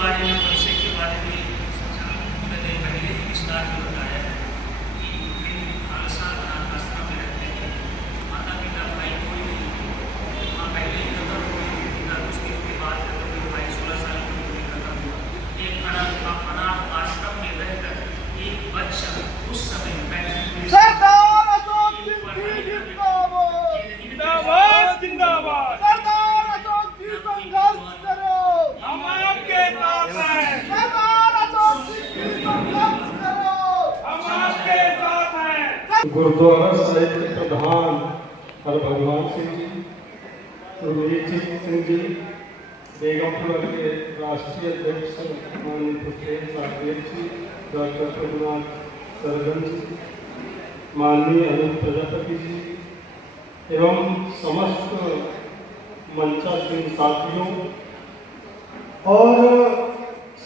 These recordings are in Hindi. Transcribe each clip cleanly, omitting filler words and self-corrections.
बारे में परिषद के बारे में मैंने पहले ही विस्तार में बताया है कि वे खालसा आश्रम में रहते थे। माता पिता भाई कोई नहीं, माँ पहले ही खत्म हो गई, पिता कुछ दिनों के बाद खत्म हुए, भाई 16 साल की उम्र में खत्म हुआ। एक अनाथ आश्रम में रहकर एक बच्चा उस समय गुरुद्वारा साहिब के प्रधान हरभगवान सिंह जी, गुरमीत सिंह जी, बेगमपुरा के राष्ट्रीय अध्यक्ष माननीय भूपेश सागर जी, डॉक्टर प्रभुनाथ सरगन जी, माननीय अनिल प्रजापति जी एवं समस्त मंचासीन साथियों और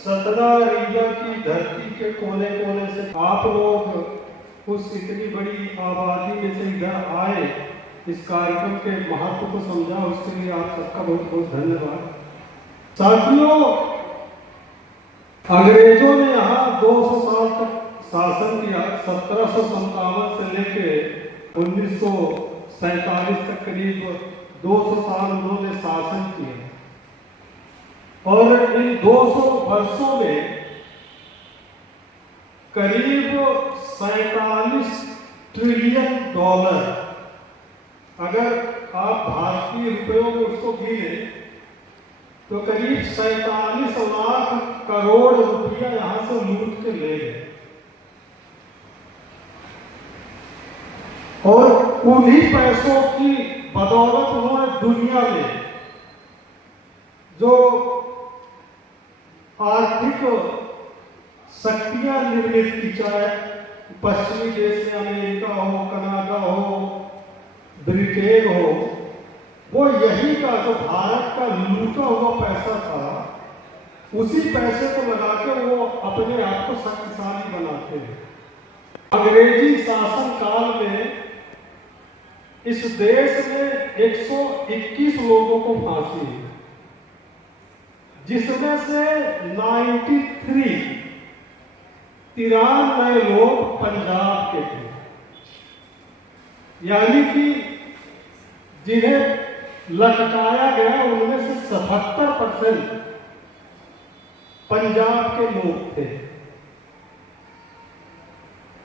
सतना रीवा की धरती के कोने कोने से आप लोग उस इतनी बड़ी आबादी में से इधर आए, इस कार्यक्रम के महत्व को समझा, उसके लिए आप सबका बहुत बहुत धन्यवाद। साथियों, अंग्रेजों ने यहाँ 200 साल तक शासन किया। 1757 से लेकर 1947 तक करीब 200 साल उन्होंने शासन किया और इन 200 वर्षों में करीब 47 ट्रिलियन डॉलर, अगर आप भारतीय रुपयों में उसको गिने तो करीब 47 लाख करोड़ रुपया यहां से लूट के ले गए और उन्हीं पैसों की बदौलत उन्होंने दुनिया में जो आर्थिक शक्तियां निर्मित की, चाहे पश्चिमी देश में अमेरिका हो, कनाडा हो, ब्रिटेन हो, वो यही का जो भारत का लूटा हुआ पैसा था, उसी पैसे को लगा के वो अपने आप को शक्तिशाली बनाते हैं। अंग्रेजी शासन काल में इस देश में 121 लोगों को फांसी हुई, जिसमें से 93 लोग पंजाब के थे, यानी कि जिन्हें लटकाया गया उनमें से 77% पंजाब के लोग थे।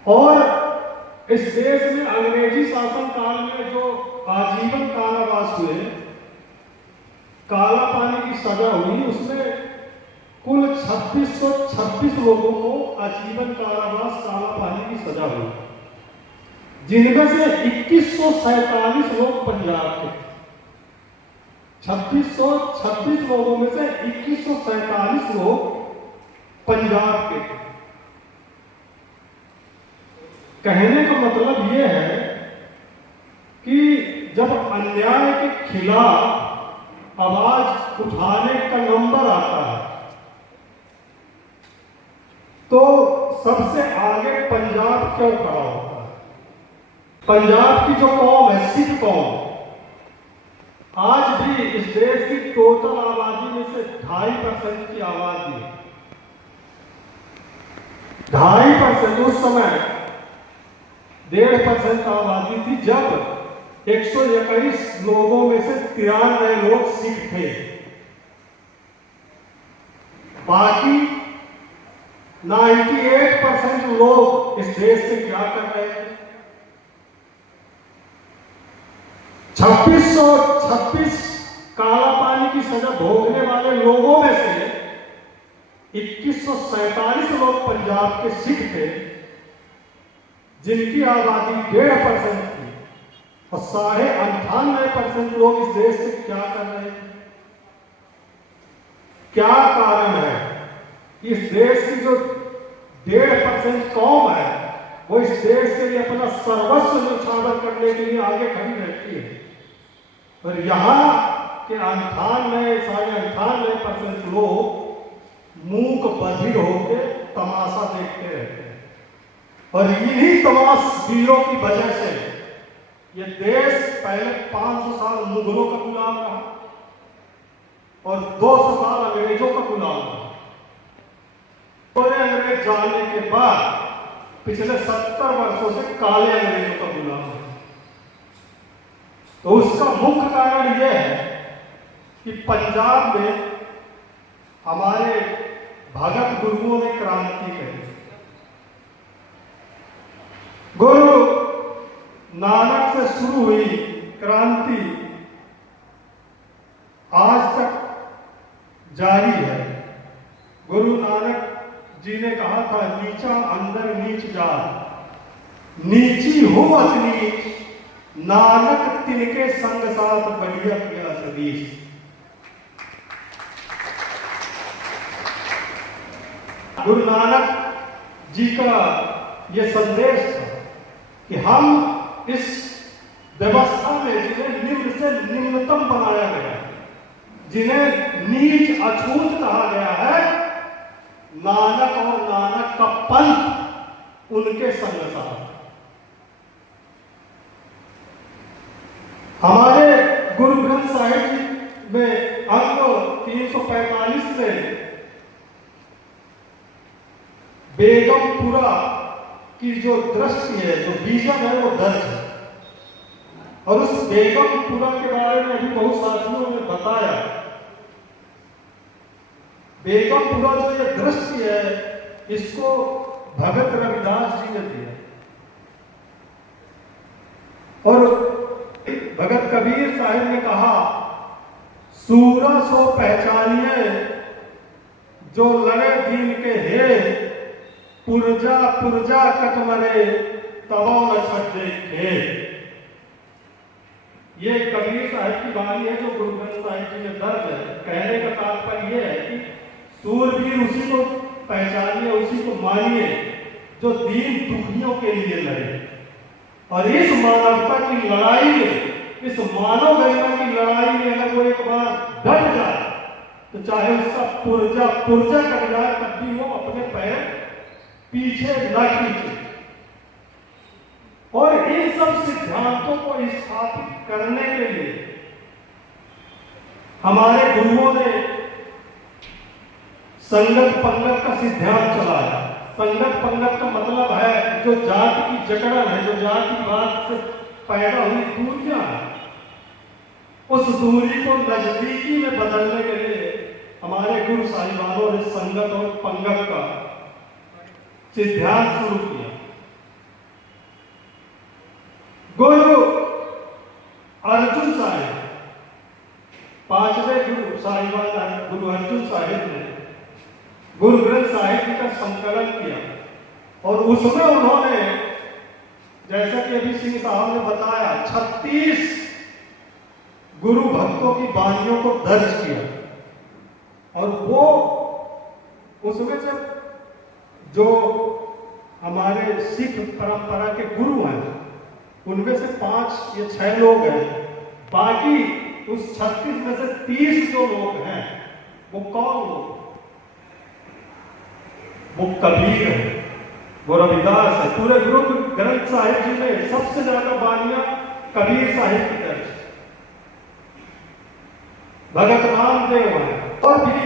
और इस देश में अंग्रेजी शासन काल में जो आजीवन कारावास हुए, काला पानी की सजा हुई, उसमें कुल 2626 लोगों को आजीवन कारावास काला पानी की सजा हुई, जिनमें से 2147 लोग पंजाब के। 2626 लोगों में से 2147 लोग पंजाब के। कहने का मतलब यह है कि जब अन्याय के खिलाफ आवाज उठाने का नंबर आता है तो सबसे आगे पंजाब क्यों खड़ा होता है? पंजाब की जो कौम है, सिख कौम, आज भी इस देश की टोटल आबादी में से 2.5% की आबादी है। 2.5%। उस समय 1.5% आबादी थी जब 121 लोगों में से 93 लोग सिख थे। बाकी 98% लोग इस देश से क्या कर रहे थे? 2626 काला पानी की सजा भोगने वाले लोगों में से 2147 लोग पंजाब के सिख थे, जिनकी आबादी 1.5% थी, और 98.5% लोग इस देश से क्या कर रहे हैं? क्या कारण है? इस देश की जो 1.5% कौम है वो इस देश के लिए अपना सर्वस्व न्यौछावर करने के लिए आगे खड़ी रहती है, और यहाँ के 98% लोग मूक बधिर होकर तमाशा देखते रहते हैं। और इन्हीं तमाशबीरों की वजह से ये देश पहले 500 साल मुगलों का गुलाम रहा और 200 साल अंग्रेजों का गुलाम रहा। पूरे अंग्रेज जाने के बाद पिछले 70 वर्षों से काले अंग्रेजों का गुलाम है। तो उसका मुख्य कारण यह है कि पंजाब में हमारे भगत गुरुओं ने क्रांति करी। गुरु नानक से शुरू हुई क्रांति आज तक जारी है। गुरु नानक जी ने कहा था, नीचा अंदर नीच जा, नीची हो अत नीच, नानक तिनके संग साथ बढ़िया किया सदीश। गुरु नानक जी का यह संदेश था कि हम इस व्यवस्था में जिन्हें निम्न से निम्नतम बनाया गया, जिन्हें नीच अछूत कहा गया है, नानक और नानक का पंथ उनके संग साथ। हमारे गुरु ग्रंथ साहिब जी में अंग 345 में बेगमपुरा की जो दृष्टि है, जो विजन है, वो दर्ज है। और उस बेगमपुरा के बारे में अभी बहुत साथियों ने बताया। बेगमपुरा जो ये दृष्टि है, इसको भगत रविदास जी ने दिया। और भगत कबीर साहिब ने कहा, सूरा सो पहचानिए जो लड़े दीन के हे, पुरजा पुरजा कट मरे तबो न छड्डे खे। ये कबीर साहिब की वाणी है जो गुरु ग्रंथ साहिब जी में दर्ज है। कहने का तात्पर्य यह है कि सूरवीर उसी को पहचानिए, उसी को मानिए जो दीन दुखियों के लिए लड़े। और इस मानवता की लड़ाई में, इस मानव गरिमा की लड़ाई में अगर वो एक बार डट जाए तो चाहे उसका पुर्जा पुर्जा कट जाए, तब भी वो अपने पैर पीछे न खींचे। और इन सब सिद्धांतों को स्थापित करने के लिए हमारे गुरुओं ने संगत पंगत का सिद्धांत चलाया। संगत पंगत का मतलब है जो जाति की जकड़न है, जो जातिवाद से पैदा हुई दूरियां हैं, उस दूरी को नजदीकी में बदलने के लिए हमारे गुरु साहिबानों ने संगत और पंगत का सिद्धांत शुरू किया। गुरु अर्जुन साहिब, 5वें गुरु साहिबान गुरु अर्जुन साहिब ने गुरु ग्रंथ साहिब जी का संकलन किया। और उसमें उन्होंने, जैसा कि अभी सिंह साहब ने बताया, 36 गुरु भक्तों की वाणियों को दर्ज किया। और वो उसमें से जो हमारे सिख परंपरा के गुरु हैं, उनमें से 5 या 6 लोग हैं। बाकी उस 36 में से 30 जो लोग हैं, वो कौन लोग? वो कबीर है, वो रविदास है। पूरे गुरु ग्रंथ साहिब जी में सबसे ज्यादा वाणियां कबीर साहिब की दर्ज, भगत रामदेव हैं। और भी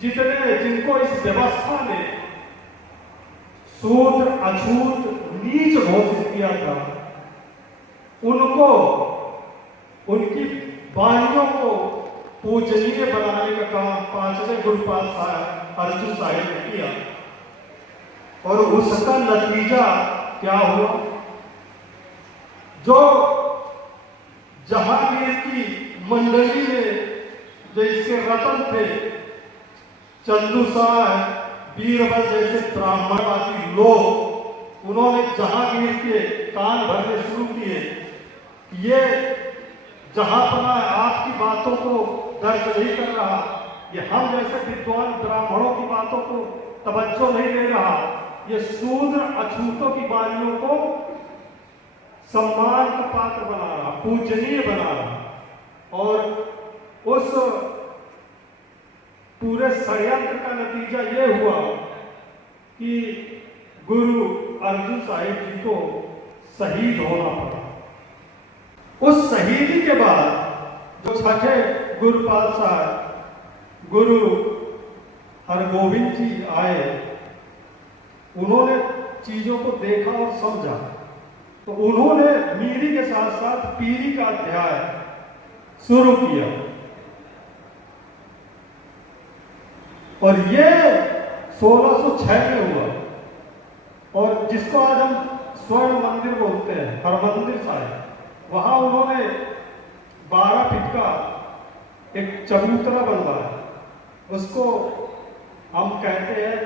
जितने, जिनको इस व्यवस्था ने शूद्र अछूत नीच घोषित किया था, उनको, उनकी वाणियों को पूजनीय बनाने का काम 5वें गुरुपाद साहब अर्जुन साहिब ने किया। और उसका नतीजा क्या हुआ? जो जहांगीर की मंडली में जो इसके रतन थे, चंदू शाह, बीरबल जैसे ब्राह्मणवादी लोग, उन्होंने जहांगीर के कान भरने शुरू किए। ये जहांपना आपकी बातों को दर्ज नहीं कर रहा, ये हम जैसे विद्वान ब्राह्मणों की बातों को तवज्जो नहीं दे रहा, ये शूद्र अछूतों की वाणियों को सम्मान का पात्र बना रहा, पूजनीय बना रहा। और उस पूरे षड्यंत्र का नतीजा ये हुआ कि गुरु अर्जुन साहिब जी को शहीद होना पड़ा। उस शहीदी के बाद जो छठे गुरु पातशाह गुरु हरगोविंद जी आए, उन्होंने चीजों को देखा और समझा, तो उन्होंने मीरी के साथ साथ पीरी का अध्याय शुरू किया। और ये 1606 में हुआ, और जिसको आज हम स्वर्ण मंदिर बोलते हैं, हरमंदिर साहिब, वहां उन्होंने 12 फीट का एक चबूतरा बनवाया, उसको हम कहते हैं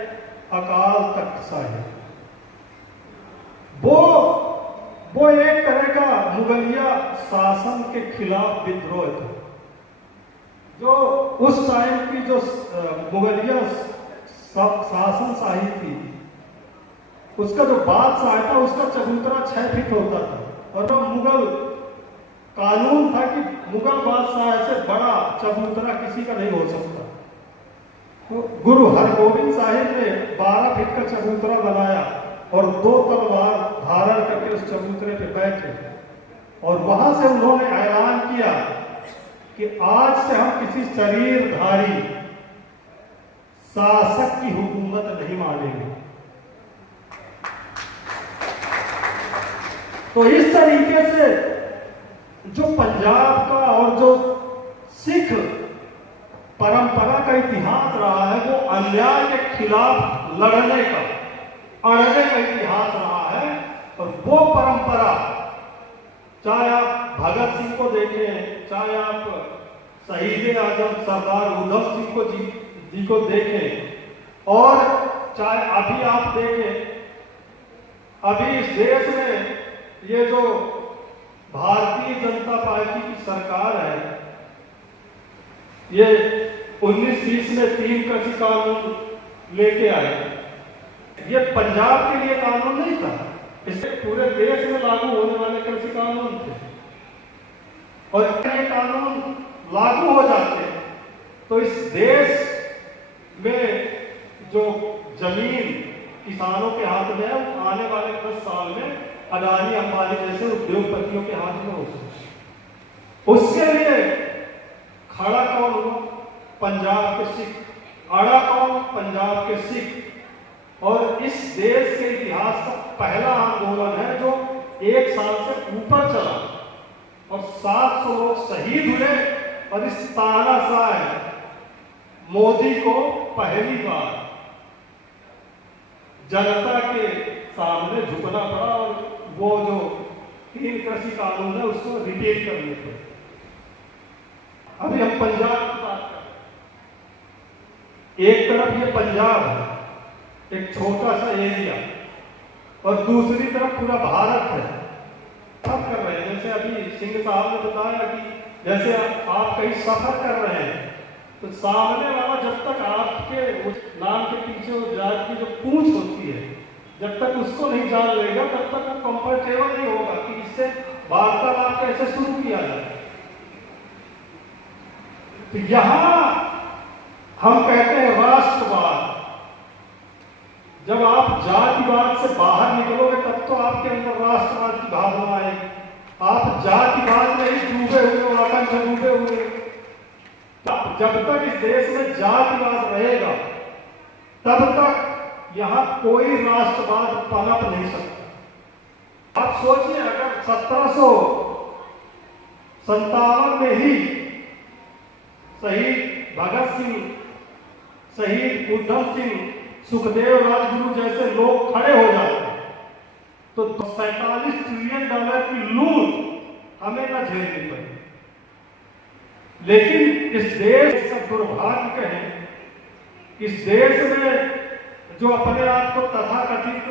अकाल तख्त साहिब। वो एक तरह का मुगलिया शासन के खिलाफ विद्रोह था। जो उस टाइम की जो मुगलिया शासनशाही थी, उसका जो बादशाह था, उसका चबूतरा 6 फीट होता था, और वो मुगल कानून था कि मुगल बादशाह से बड़ा चबूतरा किसी का नहीं हो सकता। तो गुरु हरगोविंद साहिब ने 12 फीट का चबूतरा बनाया और 2 तलवार धारण करके उस चबूतरे पे बैठे, और वहां से उन्होंने ऐलान किया कि आज से हम किसी शरीरधारी शासक की हुकूमत नहीं मानेंगे। तो इस तरीके से जो पंजाब का और जो सिख परंपरा का इतिहास रहा है, वो अन्याय के खिलाफ लड़ने का, अड़ने का इतिहास रहा है। और वो परंपरा, चाहे आप भगत सिंह को देखें, चाहे आप शहीद आजम सरदार उधम सिंह को जी को देखें, और चाहे अभी आप देखें, अभी इस देश में ये जो भारतीय जनता पार्टी की सरकार है, ये 1920 में 3 कृषि कानून लेके आए। ये पंजाब के लिए कानून नहीं था, इससे पूरे देश में लागू होने वाले कृषि कानून थे, और ये कानून लागू हो जाते तो इस देश में जो जमीन किसानों के हाथ में है, आने वाले 10 साल में अडानी अंबानी जैसे उद्योगपतियों के हाथ में हो सकती। उसके लिए खड़ा कौन हुआ? पंजाब के सिख। अड़ा कौन? पंजाब के सिख। और इस देश के इतिहास का पहला आंदोलन है जो 1 साल से ऊपर चला, और 700 लोग शहीद हुए, और इस तानाशाह मोदी को पहली बार जनता के सामने झुकना पड़ा, और वो जो 3 कृषि कानून है उसको रिपीट करने पड़े। अभी हम पंजाब की बात करें, एक तरफ ये पंजाब है, एक छोटा सा एरिया, और दूसरी तरफ पूरा भारत है। सब कर रहे हैं, जैसे अभी सिंह साहब ने बताया कि जैसे आप कहीं सफर कर रहे हैं, तो सामने वाला जब तक आपके नाम के पीछे वो जात की जो पूंछ होती है, जब तक उसको नहीं जान लेगा, तब तक वो कंफर्टेबल नहीं होगा कि इससे वार्तालाप कैसे शुरू किया जाए। तो यहां हम कहते हैं राष्ट्रवाद। जब आप जातिवाद से बाहर निकलोगे, तब तो आपके अंदर राष्ट्रवाद की भावना आएगी। आप जातिवाद में ही डूबे हुए और आतंक में डूबे हुए, जब तक इस देश में जातिवाद रहेगा, तब तक यहां कोई राष्ट्रवाद पनप नहीं सकता। आप सोचिए, अगर 1757 में ही शहीद भगत सिंह, शहीद उधम सिंह, सुखदेव राजगुरु जैसे लोग खड़े हो जाते, तो $47 ट्रिलियन की लूट हमें न झेलनी पड़ी। लेकिन इस देश का दुर्भाग्य है, इस देश में जो अपने आप को तथाकथित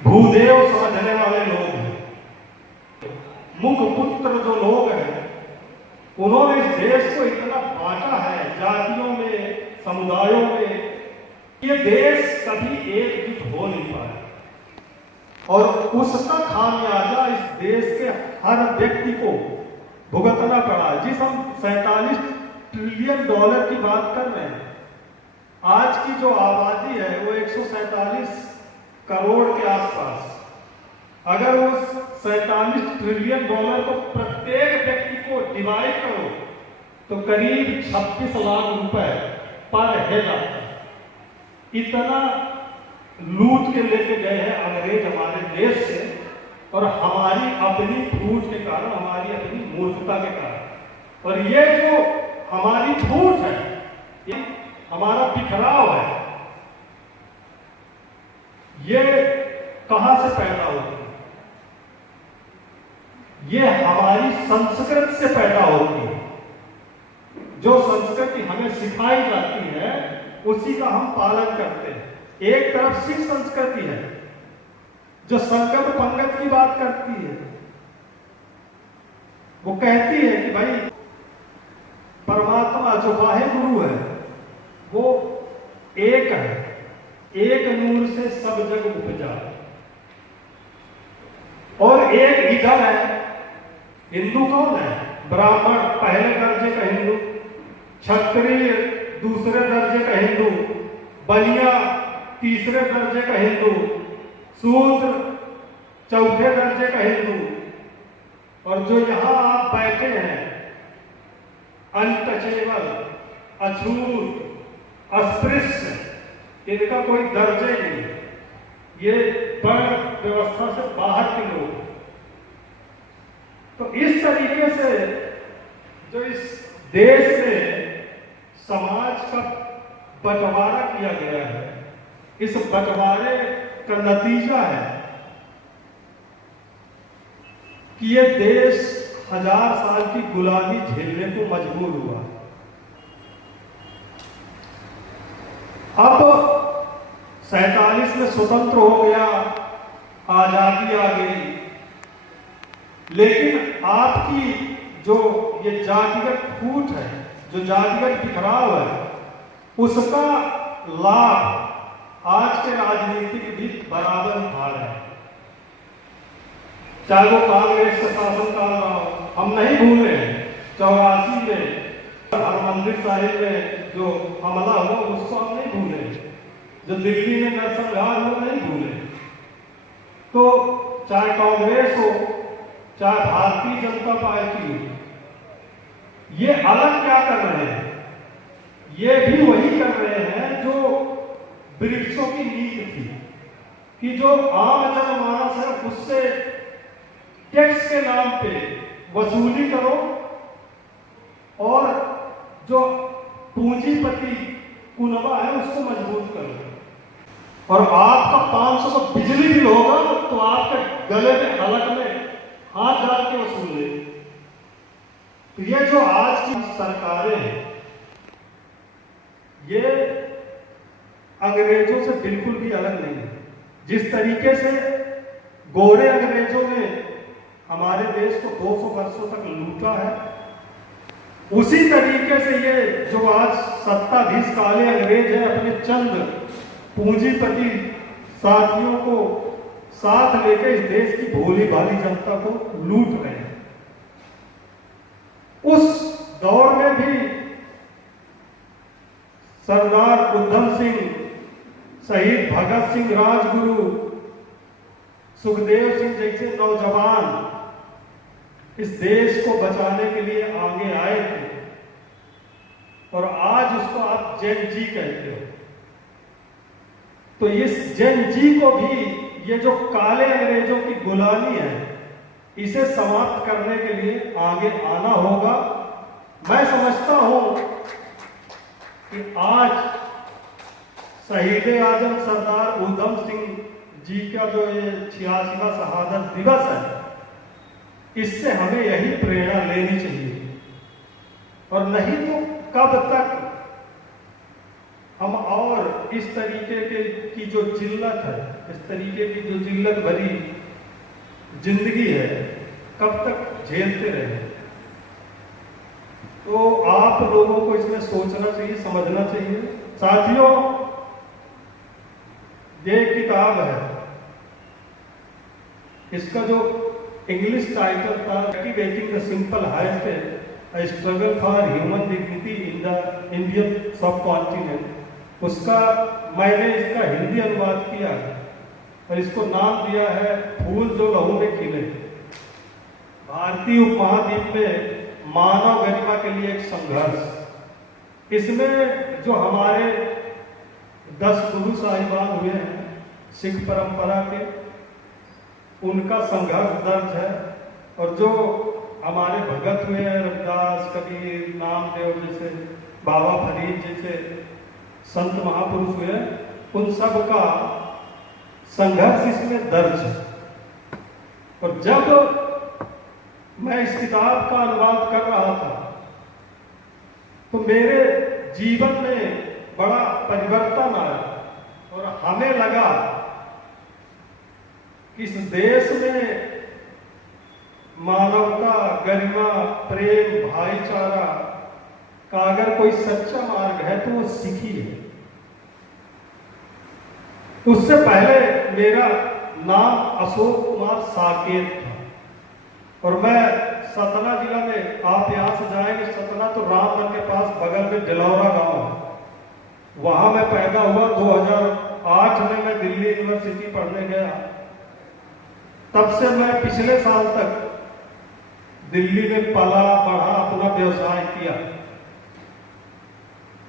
भूदेव समझने वाले लोग हैं, मुख पुत्र जो लोग हैं, उन्होंने इस देश को इतना बांटा है जातियों में, समुदायों में, ये देश कभी एकजुट हो नहीं पाया और उसका खामियाजा इस देश के हर व्यक्ति को भुगतना पड़ा। जिस हम 47 ट्रिलियन डॉलर की बात कर रहे हैं, आज की जो आबादी है वो 147 करोड़ के आसपास। अगर उस 47 ट्रिलियन डॉलर को प्रत्येक व्यक्ति को डिवाइड करो तो करीब 26 लाख रुपए पर हेड आता है। इतना लूट के लेके गए हैं अंग्रेज हमारे देश से, और हमारी अपनी फूट के कारण, हमारी अपनी मूर्खता के कारण। और ये जो हमारी फूट है, ये हमारा बिखराव है, ये कहां से पैदा होती है? ये हमारी संस्कृति से पैदा होती है। जो संस्कृति हमें सिखाई जाती है उसी का हम पालन करते हैं। एक तरफ सिख संस्कृति है जो संगत पंगत की बात करती है, वो कहती है कि भाई परमात्मा जो वाहेगुरु है वो एक है, एक नूर से सब जग उपजा। और एक इधर है, हिंदू कौन है? ब्राह्मण पहले दर्जे का हिंदू, क्षत्रिय दूसरे दर्जे का हिंदू, बलिया तीसरे दर्जे का हिंदू, शूद्र चौथे दर्जे का हिंदू, और जो यहां आप बैठे हैं अनटचेबल, अछूत, अस्पृश्य, इनका कोई दर्जे नहीं, ये वर्ण व्यवस्था से बाहर के लोग। तो इस तरीके से जो इस देश में समाज का बंटवारा किया गया है, इस बंटवारे का नतीजा है कि ये देश 1000 साल की गुलामी झेलने को मजबूर हुआ। अब 47 में स्वतंत्र हो गया, आजादी आ गई, लेकिन आपकी जो ये जातिगत फूट है, जो जातिगत बिखराव है, उसका लाभ आज के राजनीतिक भी बराबर उठा रहे हैं। चाहे वो कांग्रेस का शासन काल रहा हो, हम नहीं भूले 84 में हरमंदिर साहिब में जो हमला हुआ उसको हम नहीं भूले, जो दिल्ली में नरसंहार हो नहीं भूले। तो चाहे कांग्रेस हो, चाहे भारतीय जनता पार्टी हो, ये अलग क्या कर रहे हैं? ये भी वही कर रहे हैं जो ब्रिटिशों की नीति थी कि जो आम जनमानस है उससे टैक्स के नाम पे वसूली करो, और जो पूंजीपति कुनबा है उसको मजबूत करो। और आपका 500 का बिजली बिल होगा तो आपके गले में हलक में हाथ डाल के वसूल ले। तो ये जो आज की सरकारें हैं, ये अंग्रेजों से बिल्कुल भी अलग नहीं है। जिस तरीके से गोरे अंग्रेजों ने हमारे देश को 200 वर्षों तक लूटा है, उसी तरीके से ये जो आज सत्ताधीश काले अंग्रेज हैं अपने चंद पूंजीपति साथियों को साथ लेकर इस देश की भोली भाली जनता को लूट रहे हैं। उस दौर में भी सरदार उधम सिंह, शहीद भगत सिंह, राजगुरु, सुखदेव सिंह जैसे नौजवान इस देश को बचाने के लिए आगे आए थे, और आज उसको आप जेन जी कहते हो। तो इस जेन जी को भी ये जो काले अंग्रेजों की गुलामी है, इसे समाप्त करने के लिए आगे आना होगा। मैं समझता हूं कि आज शहीद आजम सरदार उधम सिंह जी का जो ये 86वां शहादत दिवस है, इससे हमें यही प्रेरणा लेनी चाहिए। और नहीं तो कब तक हम और इस तरीके की जो जिल्लत है, इस तरीके की जो जिल्लत भरी जिंदगी है, कब तक झेलते रहे। तो आप लोगों को इसमें सोचना चाहिए, समझना चाहिए। साथियों, ये किताब है, इसका जो इंग्लिश टाइटल था captivating the simple hearted A struggle for human dignity in the Indian subcontinent, उसका मैंने इसका हिंदी अनुवाद किया है और इसको नाम दिया है फूल जो लहू में खिले। भारतीय उपमहाद्वीप में मानव गरिमा के लिए एक संघर्ष। इसमें जो हमारे 10 गुरु साहिबान हुए हैं सिख परंपरा के, उनका संघर्ष दर्ज है। और जो हमारे भगत हुए हैं, रविदास, कबीर, नामदेव जैसे, बाबा फरीद जैसे संत महापुरुष हुए, उन सब का संघर्ष इसमें दर्ज है। और जब मैं इस किताब का अनुवाद कर रहा था तो मेरे जीवन में बड़ा परिवर्तन आया और हमें लगा कि इस देश में मानवता, गरिमा, प्रेम, भाईचारा का अगर कोई सच्चा मार्ग है तो वो सिख ही है। उससे पहले मेरा नाम अशोक कुमार साकेत था और मैं सतना जिला में, आप यहां से जाएंगे सतना तो रामगढ़ के पास बगल में डिलौरा गांव है, वहां मैं पैदा हुआ। 2008 में मैं दिल्ली यूनिवर्सिटी पढ़ने गया। तब से मैं पिछले साल तक दिल्ली में पला बढ़ा, अपना व्यवसाय किया।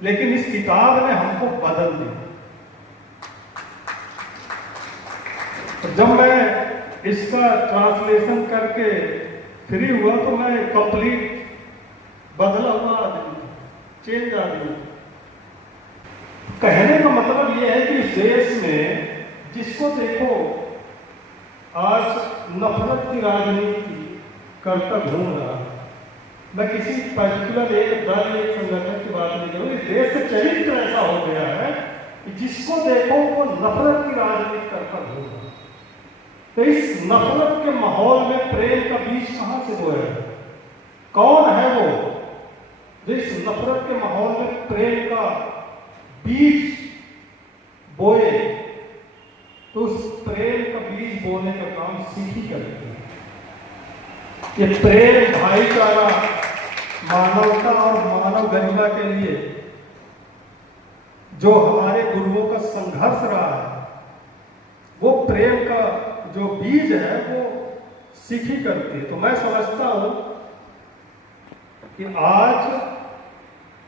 लेकिन इस किताब ने हमको बदल दिया। जब मैं इसका ट्रांसलेशन करके फ्री हुआ तो मैं कंप्लीट बदला हुआ आदमी, चेंज आदमी। कहने का मतलब यह है कि इस देश में जिसको देखो आज नफरत की राजनीति करता घूम रहा। मैं किसी पर्टिकुलर एक दल, एक संगठन की बात नहीं करूँ। इस देश का चरित्र ऐसा हो गया है कि जिसको देखो वो नफरत की राजनीति करता घूम रहा। तो इस नफरत के माहौल में प्रेम का बीज कहां से बोया? कौन है वो जो इस नफरत के माहौल में प्रेम का बीज बोए? तो उस प्रेम का बीज बोने का काम सिख ही करते हैं। ये प्रेम, भाईचारा, मानवता और मानव गरिमा के लिए जो हमारे गुरुओं का संघर्ष रहा है, वो प्रेम का जो बीज है वो सिख ही करती है। तो मैं समझता हूं कि आज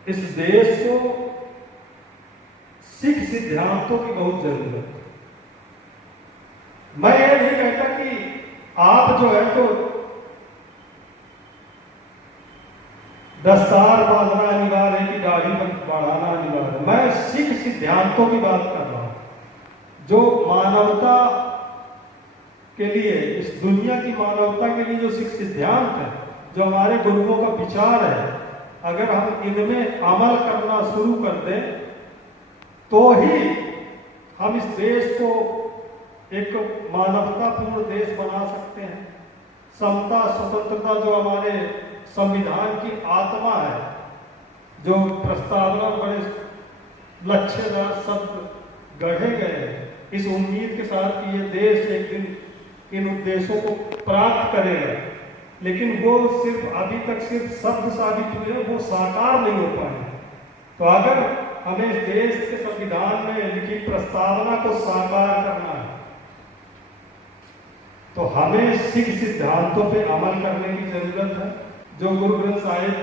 इस देश को सिख सिद्धांतों की बहुत जरूरत है। मैं ये नहीं कहता कि आप जो है तो दस्तार बांधना अनिवार्य है कि दाढ़ी बढ़ाना अनिवार्य है। मैं सिख सिद्धांतों की बात कर रहा हूं जो मानवता के लिए, इस दुनिया की मानवता के लिए जो सिख सिद्धांत है, जो हमारे गुरुओं का विचार है, अगर हम इनमें अमल करना शुरू कर दें तो ही हम इस देश को एक मानवतापूर्ण देश बना सकते हैं। समता, स्वतंत्रता जो हमारे संविधान की आत्मा है, जो प्रस्तावना बड़े लक्ष्यदार शब्द गढ़े गए हैं, इस उम्मीद के साथ कि ये देश एक दिन इन उद्देश्यों को प्राप्त करेगा, लेकिन वो सिर्फ अभी तक सिर्फ शब्द साबित हुए, वो साकार नहीं हो पाए। तो अगर हमें इस देश के संविधान में लिखी प्रस्तावना को साकार करना है तो हमें सिख सिद्धांतों पे अमल करने की जरूरत है। जो गुरु ग्रंथ साहिब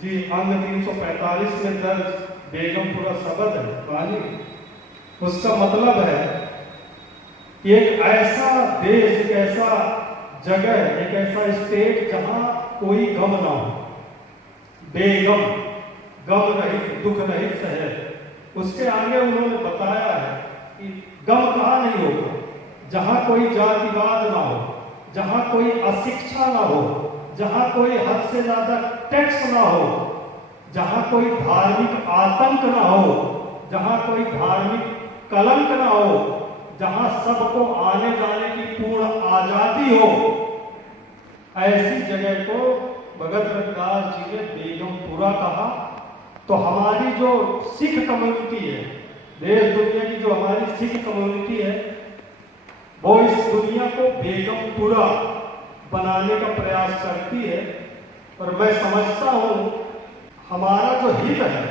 जी अंग 345 में दर्ज बेगमपुरा शब्द है वाणी, उसका मतलब है कि एक ऐसा देश, एक ऐसा जगह, एक ऐसा स्टेट जहां कोई गम ना हो, बेगम, गम रहित, दुख रहित शहर। उसके आगे उन्होंने बताया है कि गम कहाँ नहीं होगा, जहां कोई जातिवाद ना हो, जहां कोई अशिक्षा ना हो, जहां कोई हद से ज्यादा टैक्स ना हो, जहां कोई धार्मिक आतंक ना हो, जहां कोई धार्मिक कलंक ना हो, जहां सबको आने जाने की पूर्ण आजादी हो, ऐसी जगह को भगत रविदास जी ने बेगमपुरा कहा, तो हमारी जो सिख कम्युनिटी है, देश दुनिया की जो हमारी सिख कम्युनिटी है, वो इस दुनिया को बेगमपुरा बनाने का प्रयास करती है। और मैं समझता हूँ हमारा जो हित है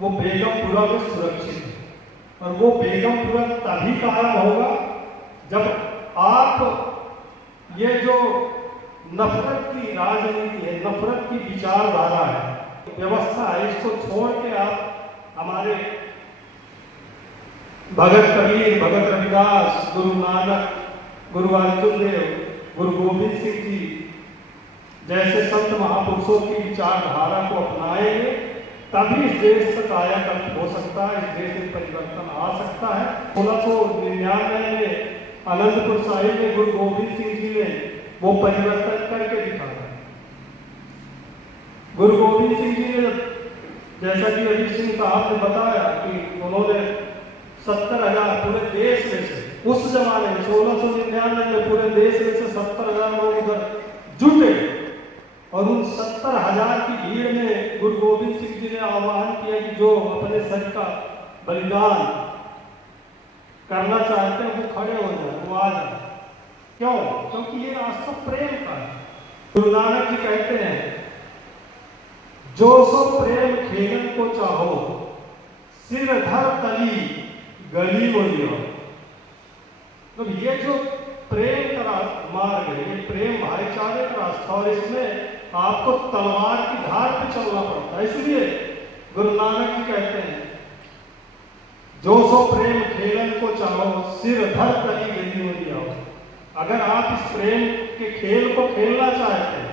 वो बेगमपुरा में सुरक्षित है, और वो बेगमपुरा तभी कायम होगा जब आप ये जो नफरत की राजनीति है, नफरत की विचारधारा है, व्यवस्था है, इसको छोड़ के आप हमारे भगत कबीर, भगत रविदास, गुरु नानक, गुरु अर्जुन देव, गुरु गोविंद सिंह जी जैसे संत महापुरुषों की विचारधारा को अपनाएंगे, तभी इस देश का कायाकल्प हो सकता है, इस देश में परिवर्तन आ सकता है। 1699 में आनंदपुर साहिब में गुरु गोविंद सिंह जी ने वो परिवर्तन करके दिखाया। गुरु गोविंद सिंह जी ने, जैसा कि अभी सिंह साहब ने बताया कि उन्होंने 70,000 पूरे देश में से, उस जमाने में 1699 में पूरे देश में से 70,000 लोग उधर जुटे, और उन 70,000 की भीड़ में गुरु गोविंद सिंह जी ने आह्वान किया कि जो अपने शरीर का बलिदान करना चाहते हैं वो खड़े हो जाए, वो आ जाए। क्यों? क्योंकि ये रास्ता प्रेम का है। गुरु नानक जी कहते हैं, जो सो प्रेम खेलन को चाहो, सिर धर तली गली बोलियो। तो ये जो प्रेम का मार्ग है, ये प्रेम भाईचारे का रास्ता, और इसमें आपको तलवार की धार पे चलना पड़ता है। इसलिए गुरु नानक जी कहते हैं, जो सो प्रेम खेलन को चाहो, सिर धर तली गली बोलियो। अगर आप इस प्रेम के खेल को खेलना चाहते हैं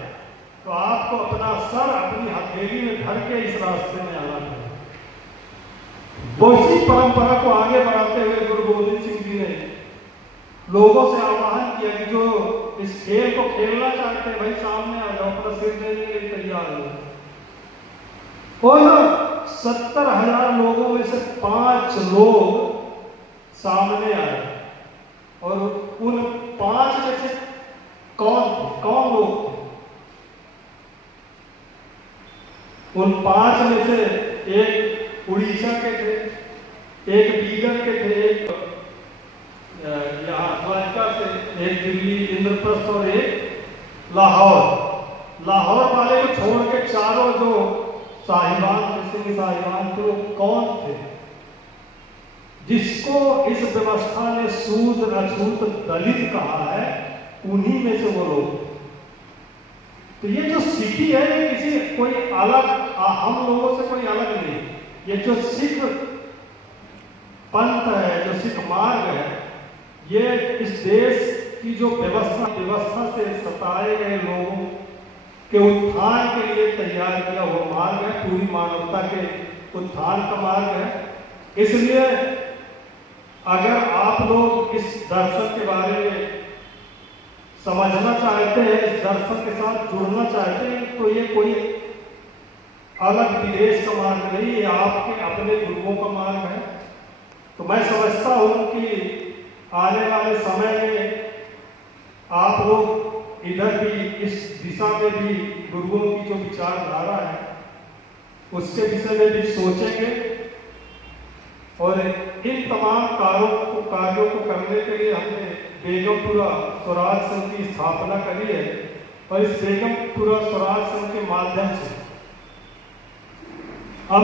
तो आपको अपना सर अपनी हथेली में धर के इस रास्ते में आना पड़ेगा। वो इसी परंपरा को आगे बढ़ाते हुए गुरु गोविंद सिंह जी ने लोगों से आह्वान किया कि जो इस खेल को खेलना चाहते हैं, भाई सामने आ जाओ, अपना सिर देने के लिए तैयार हो। और 70,000 लोगों में से 5 लोग सामने आए, और उन 5 में से कौन लोग थे? उन 5 में से एक उड़ीसा के थे, एक बीदर के थे, एक यहाँ द्वारका से, एक दिल्ली इंद्रप्रस्थ, और एक लाहौर वाले को छोड़ के चारों जो साहिबान, सिंह साहिबान थे, वो कौन थे? जिसको इस व्यवस्था ने शूद्र, अछूत, दलित कहा है, उन्हीं में से वो लोग। तो ये जो सिटी है, ये किसी कोई अलग, हम लोगों से कोई अलग नहीं। ये जो सिख पंथ है, जो सिख मार्ग है, ये इस देश की जो व्यवस्था से सताए गए लोगों के उत्थान के लिए तैयार किया हुआ मार्ग है, पूरी मानवता के उत्थान का मार्ग है। इसलिए अगर आप लोग इस दर्शन के बारे में समझना चाहते हैं, इस दर्शन के साथ जुड़ना चाहते हैं, तो ये कोई अलग विदेश का मार्ग नहीं, ये आपके अपने गुरुओं का मार्ग है। तो मैं समझता हूँ कि आने वाले समय में आप लोग इधर भी, इस दिशा में भी गुरुओं की जो विचारधारा है उसके विषय में भी सोचेंगे, और इन तमाम कार्यों को करने के लिए हमने बेगमपुरा स्वराज संघ की स्थापना करी है। और इस बेगमपुरा स्वराज संघ के माध्यम से हम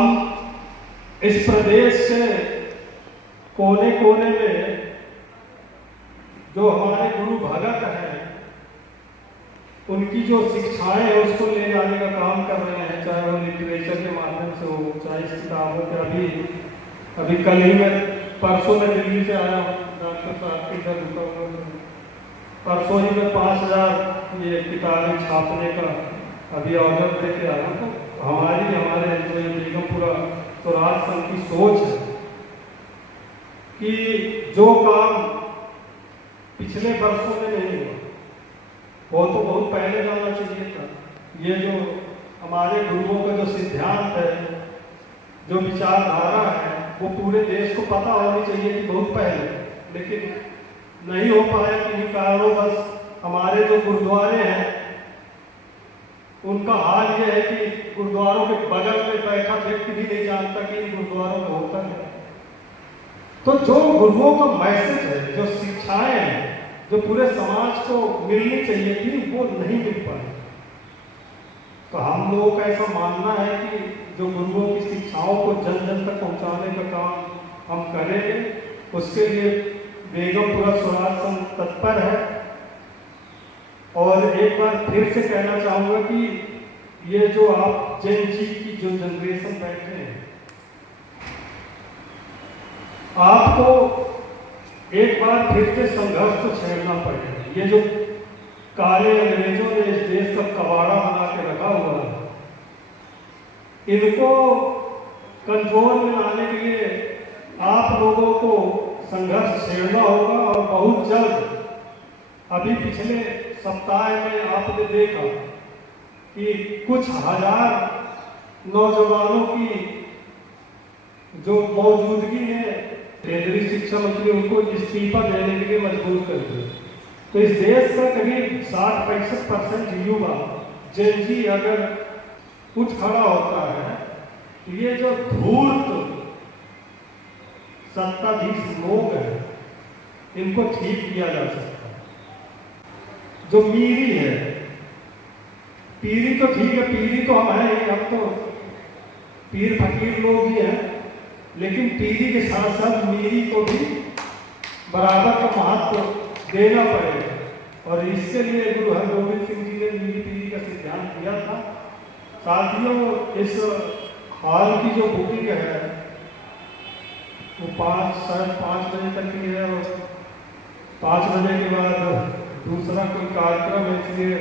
इस प्रदेश के कोने कोने में जो हमारे गुरु भगत हैं, उनकी जो शिक्षाएं है उसको ले जाने का काम कर रहे हैं, चाहे वो लिटरेचर के माध्यम से हो, चाहे इस किताबों के। अभी कल ही मैं, परसों में दिल्ली से आया हूँ, डॉक्टर साहब के घर रुका हुआ, परसों ही मैं 5,000 ये किताबें छापने का अभी ऑर्डर दे के आया हूँ। तो हमारे जो ये बेगमपुरा स्वराज संघ की सोच है कि जो काम पिछले वर्षों में नहीं हुआ, वो तो बहुत पहले जाना चाहिए था। ये जो हमारे गुरुओं का जो सिद्धांत है, जो विचारधारा है, वो पूरे देश को पता होनी चाहिए कि बहुत पहले, लेकिन नहीं हो पाया किन्हीं कारणों। बस हमारे जो गुरुद्वारे हैं उनका हाल ये है कि गुरुद्वारों के बगल में बैठा व्यक्ति भी नहीं जानता कि इन गुरुद्वारों में होता है। तो जो गुरुओं का मैसेज है, जो शिक्षाएं हैं, जो पूरे समाज को मिलनी चाहिए थी, वो नहीं मिल पाई। तो हम लोगों का ऐसा मानना है कि जो गुरुओं की शिक्षाओं को जन जन तक पहुंचाने का काम हम करें, उसके लिए बेगमपुरा स्वराज संघ तत्पर है। और एक बार फिर से कहना चाहूंगा कि ये जो आप जेन जी की जो जनरेशन बैठे हैं, आपको एक बार फिर से संघर्ष को छेड़ना पड़ेगा। ये जो काले अंग्रेजों ने इस देश का कबाड़ा बना के रखा हुआ है, इनको कंट्रोल में लाने के लिए आप लोगों को संघर्ष छेड़ना होगा। और बहुत जल्द, अभी पिछले सप्ताह में आपने देखा कि कुछ हजार नौजवानों की जो मौजूदगी है, केंद्रीय शिक्षा मंत्री उनको इस्तीफा देने के लिए मजबूर कर दिया। तो इस देश का करीब 60-65% युवा जेन जी अगर उठ खड़ा होता है, तो ये जो धूर्त सत्ताधीश लोग हैं, इनको ठीक किया जा सकता है। जो मीरी है, पीरी तो ठीक है, पीरी तो हम हैं, हम तो पीर फकीर लोग ही हैं, लेकिन पीरी के साथ साथ मीरी को भी बराबर का महत्व देना पड़ेगा। और इसके लिए गुरु हरगोविंद सिंह जी ने मीरी पीरी का सिद्धांत दिया था। साथियों, इस हाल की जो बुकिंग है वो 5-5:30 बजे तक की है, और 5 बजे के बाद दूसरा कोई कार्यक्रम है, इसलिए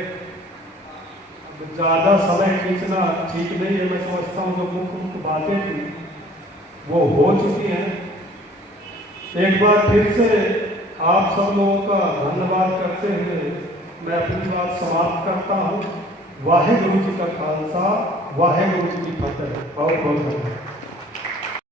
ज़्यादा समय खींचना ठीक नहीं है। मैं समझता हूँ जो मुख्य मुख्य बातें थी वो हो चुकी हैं। एक बार फिर से आप सब लोगों का धन्यवाद करते हुए मैं अपनी बात समाप्त करता हूँ। वाहे गुरु जी का खालसा, वाहे गुरु जी की फतेह। बहुत बहुत धन्यवाद।